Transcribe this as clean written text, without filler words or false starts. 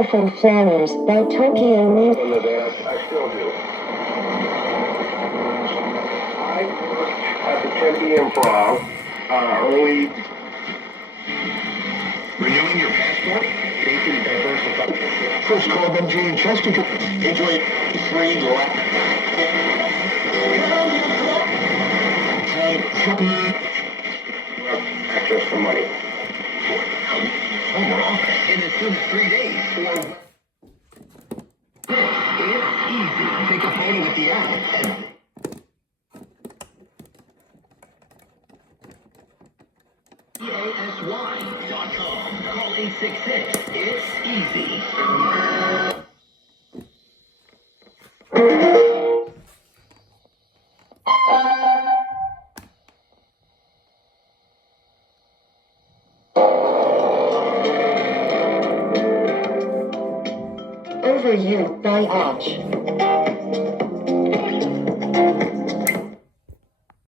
suffer from flowers by Tokyo News. In the dance, I still do. I worked at the Tempe Improv early. Renewing your passport? Bacon diversified. Chris Corbin, Gene Chesterton. Enjoy free access to money. Home office in as soon as 3 days. Or it's easy. Take a photo with the app and EASY.com. Call 866. It's easy. Overused by Arch.